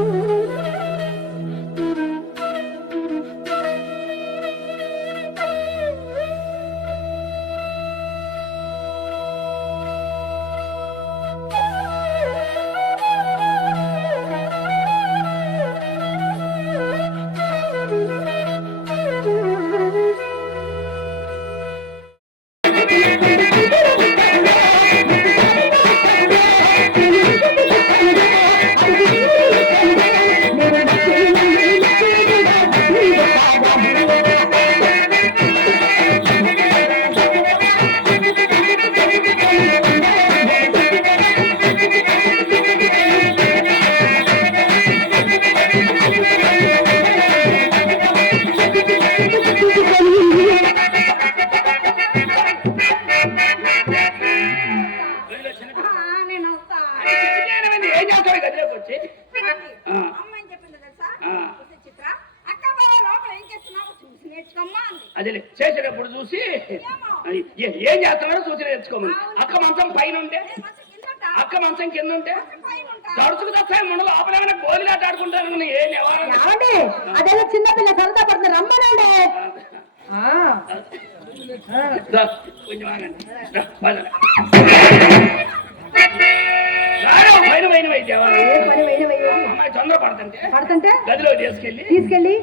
గదిలో చూసి అది ఏ- ఏం చేస్తున్నారో చూసి నేర్చుకోమని. అక్క మంచం పైన ఉంటే అక్క మంచం కింద ఉంటే. తడుచుకు తస్తాయి మన లోపల ఏమైనా గోలిలాట ఆడుకుంటారు ఏ నివారణ? ఏమండి? అదేదో చిన్నపిల్ల సరదా పడుతుంది. రమ్మనండి. పైన పైన వైద్యవా తొందర పడుతుంటే పడుతుంటే? గదిలో తీసుకెళ్ళి తీసుకెళ్ళి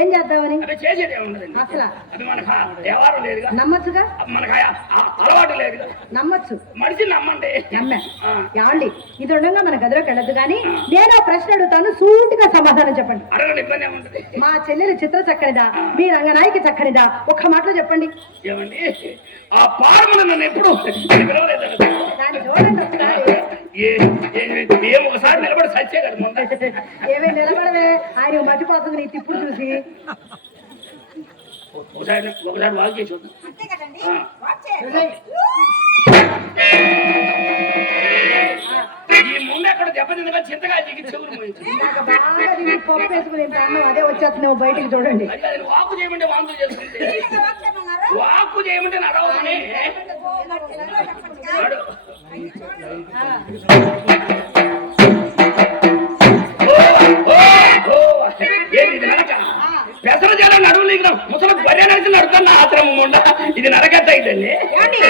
ఏం చేద్దామని అవి చేసేది ఏముండదండి అసలు? అది మనకు ఆ వ్యవహారం లేదుగా నమ్మచ్చుగా? మనకు అలవాటు లేదుగా నమ్మచ్చు. మనిషి నమ్మండి నమ్మే. ఇది ఉండగా మన గదిలోకి వెళ్ళదు కానీ నేను ప్రశ్న అడుగుతాను సూటిగా సమాధానం చెప్పండి. అడగండి ఇబ్బంది ఏముంటది? మా చెల్లెలు చిత్ర చక్కనిదా? మీ రంగనాయకి చక్కనిదా? ఒక్క మాటలో చెప్పండి. ఏమండి? ఆ పారమున నన్ను ఎప్పుడు దాన్ని చూడండి ఒకసారి. ఏ ఏ- ఏం ఒకసారి నిలబడి సచ్చే కదా ముందు. ఏవే నిలబడవే? ఆయన మర్చిపోతుంది నీ తిప్పుడు చూసి. ఒకసారి ఒకసారి వాక్ చేసి చూద్దాం. అంతే కదండి? ఆ. వాచ్ చేయండి. ఈ ముందు ఎక్కడ దెబ్బతిందిగా చింతగా దిగి చెవులు పప్పు వేసుకుని అన్నం అదే వచ్చేస్తుంది నువ్వు బయటికి చూడండి. వాకు చేయమంటే వాంతులు? వాకు చేయమంటే పెసర జల నడువు లీగిన ముసలి బర్రె నడిచి నడుతున్న ఆశ్రమం ఉండ ఇది ఇదండి ఏమండి?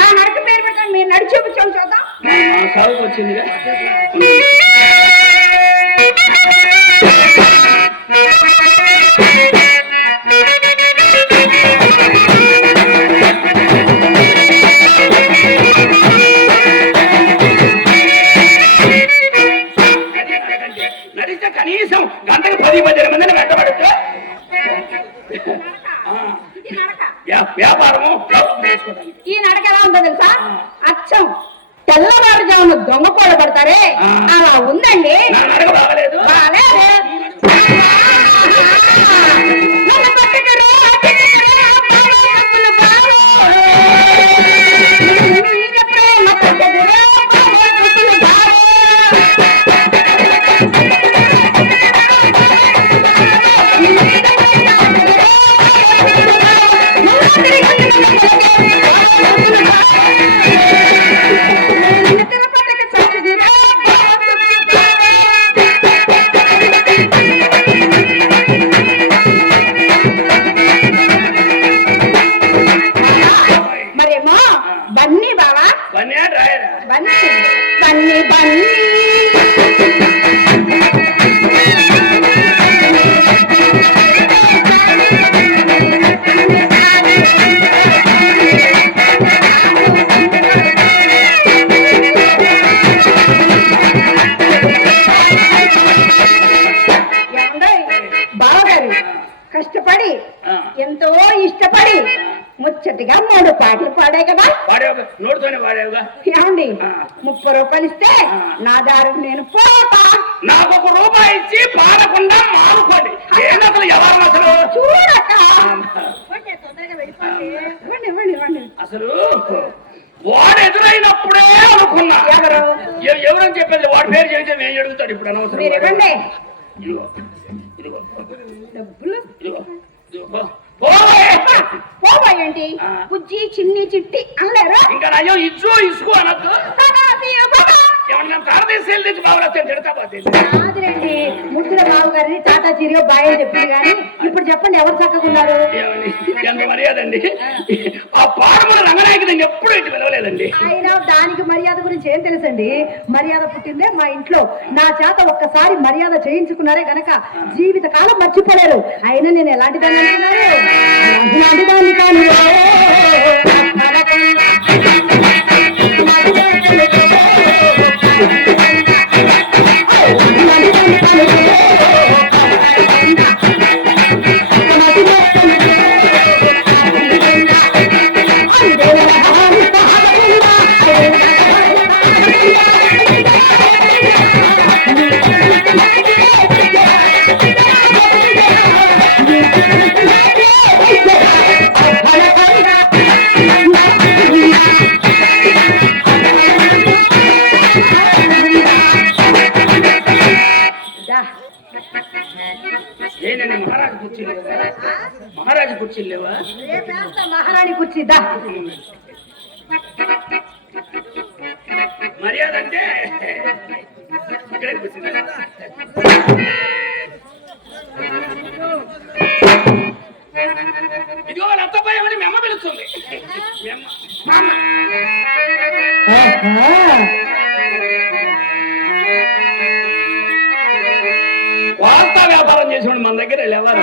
నా నడక పేరు పెట్టండి. మీరు నడిచి చూద్దాం. సాగుకు వచ్చిందిగా. కనీసం గంటకు పది పదిహేను మందిని వెంటబడితే వ్యాపారము ఈ నడక ఎలా ఉందో తెలుసా? అచ్చం. తెల్లవారుజామున దొంగ కోడ పడతారే. అలా ఉందండి. கண்ண ఏమండి. ముప్పై రూపాయలు ఇస్తే. నా దారి నేను పోతా. నాకు ఒక రూపాయి ఇచ్చి పాడకుండా మారుకోండి ఏంటి అసలు ఎవరు అసలు? చూడక ఇవ్వండి ఇవ్వండి ఇవ్వండి. అసలు వాడు ఎదురైనప్పుడే అనుకున్నా. ఎవరు? ఎవరని చెప్పేది? వాడి పేరు చెబితే మేము అడుగుతాడు ఇప్పుడు అనవసరం మీరు ఇవ్వండి. ఇదిగో ఇదిగో. డబ్బులు. ఇదిగో ఆ. బుజ్జి చిన్ని చిట్టి అనలేరు ఇంకా నయ్యో ఇచ్చు ఇసుకు అనద్దు. ఏమన్నా తారదేశం తెచ్చి బాబులతో తిడతా పోతే కాదులేండి ముద్దుల బాబు గారిని టాటా చిరియో బాయ్ అని చెప్పింది కానీ ఇప్పుడు చెప్పండి ఎవరు చక్కగా ఉన్నారు? ఏమండి ఎంత మర్యాద అండి ఆ పాడమల రంగనాయకుడు ఎప్పుడు ఇటు పిలవలేదండి అయినా దానికి మర్యాద గురించి ఏం తెలుసండి? మర్యాద పుట్టిందే మా ఇంట్లో. నా చేత ఒక్కసారి మర్యాద చేయించుకున్నారే గనక జీవిత కాలం మర్చిపోలేరు. అయినా నేను ఎలాంటి దాన్ని అంటున్నారు మహారాజు కుర్చీలు లేవా మహారాణి కూర్చిద్దా మర్యాద అంటే. ఇదిగో వాళ్ళ అత్తపై ఏమని మెమ్మ పిలుస్తుంది. వార్తా వ్యాపారం చేసేవాడు మన దగ్గర లేవారు